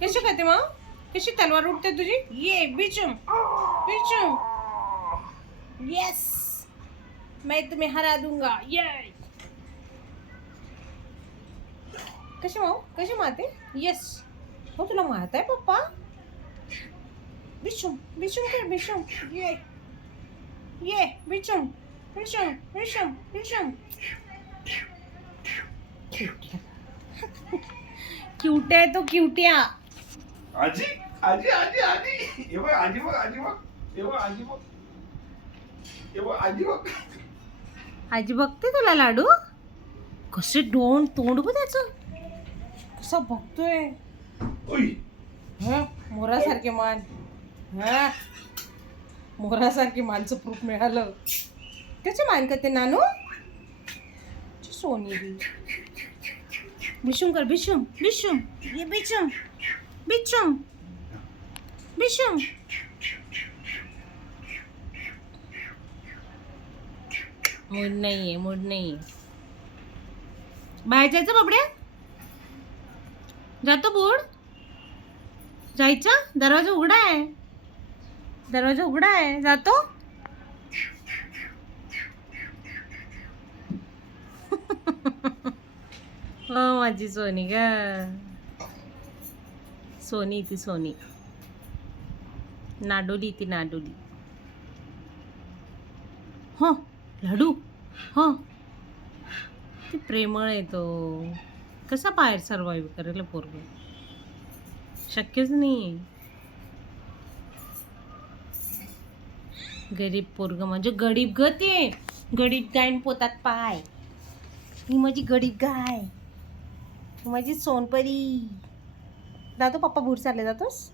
कैसे खाते माँ? कैसी तलवार उठते तुझी? ये बिचुम बिचुम, यस, मैं तुम्हें हरा दूंगा, ये कसे माऊ कसे मारते? यस, हो तुला मारताय पप्पा? बिचुम बिचुम कर बिचुम, ये बिचुम बिचुम बिचुम बिचुम, क्यूट आहे तो क्यूट्या. आजी आजी आजी आजी हे बघ आजी बघ आजी बघ हे बघ आजी बघ हे बघ आजी बघ आजी बघते तुला लाडू कसे तोंड बघ त्याचं कसा बघतोय. ओय मोरासारखे मान, हा मोरासारखी मानचं प्रूफ मिळालं. त्याचे मान करते नानू सोनी बी. बिशुम कर बिशुम बिशुम, ये बिशुम बिशुम बिशुम. मूड नाहीये मूड नाहीये. बाहेर जायचं बाबड्या? जातो बोर्ड जायचा? दरवाजा उघडा आहे, दरवाजा उघडा आहे. जातो? हो माझी सोनी ग, सोनी ती सोनी, नाडोली ती नाडोली. हो लाडू, हो ती प्रेमळ आहे तो. कसा बाहेर सर्वाईव्ह करेल पोरग? शक्यच नाही. गरीब पोरग म्हणजे गरीब ग ते, गरीब गायन पोतात पाय. ही माझी गरीब गाय, ही माझी सोनपरी. जातो पप्पा बूट चालले? जातोस?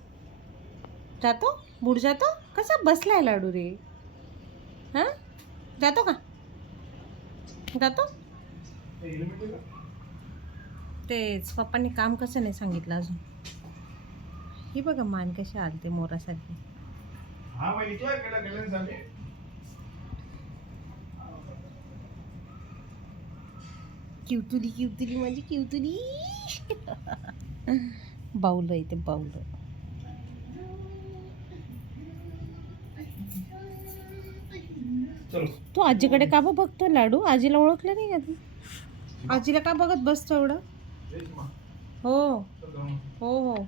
जातो बूट जातो? कसा बसलाय लाडू रे? हां जातो का? जातो? तेच पप्पांनी काम कसं नाही सांगितलं अजून. ही बघा मान कशी आलते मोरासारखी. हा मग इथला गेला झाले. क्यूतुली क्यूतुली म्हणजे क्यूतुली. बाऊलं इथे बाऊलं. चलो तू आजीकडे का बघतो लाडू? आजीला ओळखलं नाही का तू? आजीला का बघत बसतो एवढं? हो हो हो.